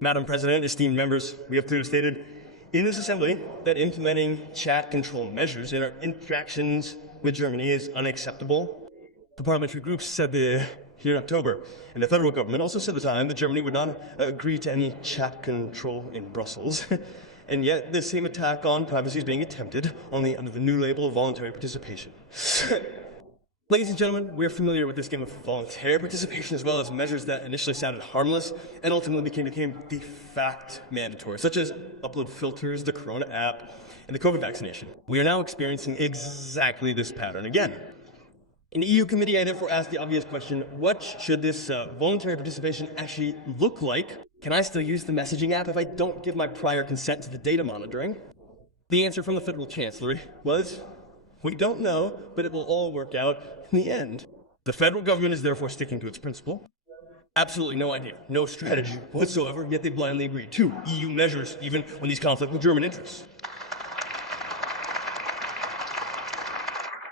Madam President, esteemed members, we have clearly stated in this assembly that implementing chat control measures in our interactions with Germany is unacceptable. The parliamentary groups said here in October, and the federal government also said at the time that Germany would not agree to any chat control in Brussels. And yet, this same attack on privacy is being attempted only under the new label of voluntary participation. Ladies and gentlemen, we're familiar with this game of voluntary participation as well as measures that initially sounded harmless and ultimately became de facto mandatory, such as upload filters, the Corona app, and the COVID vaccination. We are now experiencing exactly this pattern again. In the EU committee, I therefore asked the obvious question, what should this voluntary participation actually look like? Can I still use the messaging app if I don't give my prior consent to the data monitoring? The answer from the Federal Chancellery was, we don't know, but it will all work out in the end. The federal government is therefore sticking to its principle. Absolutely no idea, no strategy whatsoever, yet they blindly agree to EU measures, even when these conflict with German interests.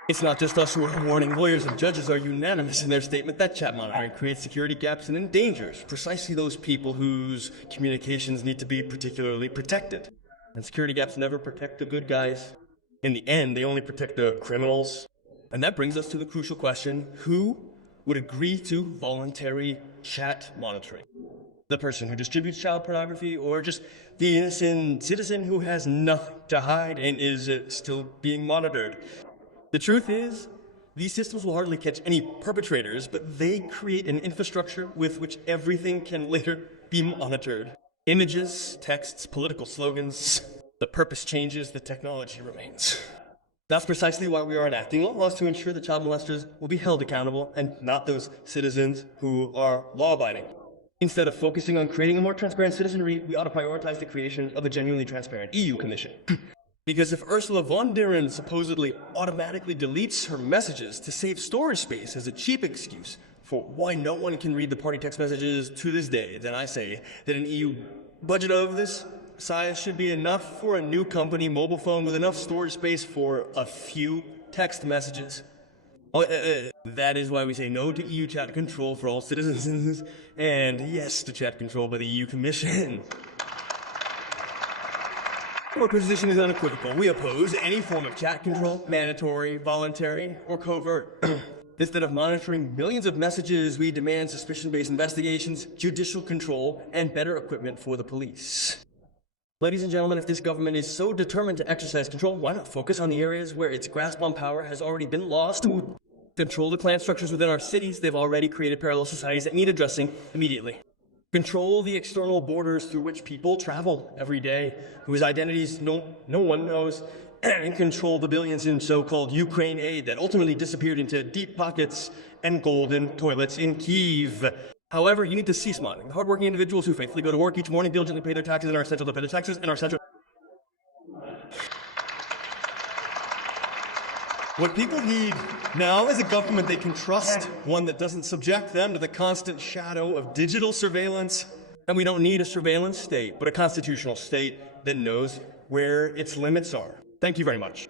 It's not just us who are warning. Lawyers and judges are unanimous in their statement that chat monitoring creates security gaps and endangers precisely those people whose communications need to be particularly protected. And security gaps never protect the good guys. In the end, they only protect the criminals. And that brings us to the crucial question, who would agree to voluntary chat monitoring? The person who distributes child pornography, or just the innocent citizen who has nothing to hide and is still being monitored? The truth is, these systems will hardly catch any perpetrators, but they create an infrastructure with which everything can later be monitored. Images, texts, political slogans. The purpose changes, the technology remains. That's precisely why we are enacting laws to ensure that child molesters will be held accountable and not those citizens who are law-abiding. Instead of focusing on creating a more transparent citizenry, we ought to prioritize the creation of a genuinely transparent EU Commission. Because if Ursula von der Leyen supposedly automatically deletes her messages to save storage space as a cheap excuse for why no one can read the party text messages to this day, then I say that an EU budget of this size should be enough for a new company mobile phone with enough storage space for a few text messages. That is why we say no to EU chat control for all citizens, and yes to chat control by the EU Commission. Our position is unequivocal. We oppose any form of chat control, mandatory, voluntary, or covert. Instead of monitoring millions of messages, we demand suspicion-based investigations, judicial control, and better equipment for the police. Ladies and gentlemen, if this government is so determined to exercise control, why not focus on the areas where its grasp on power has already been lost? Control the clan structures within our cities. They've already created parallel societies that need addressing immediately. Control the external borders through which people travel every day, whose identities no one knows, and control the billions in so-called Ukraine aid that ultimately disappeared into deep pockets and golden toilets in Kyiv. However, you need to cease monitoring the hardworking individuals who faithfully go to work each morning, diligently pay their taxes, and are essential to pay their taxes, and are essential. What people need now is a government they can trust, one that doesn't subject them to the constant shadow of digital surveillance. And we don't need a surveillance state, but a constitutional state that knows where its limits are. Thank you very much.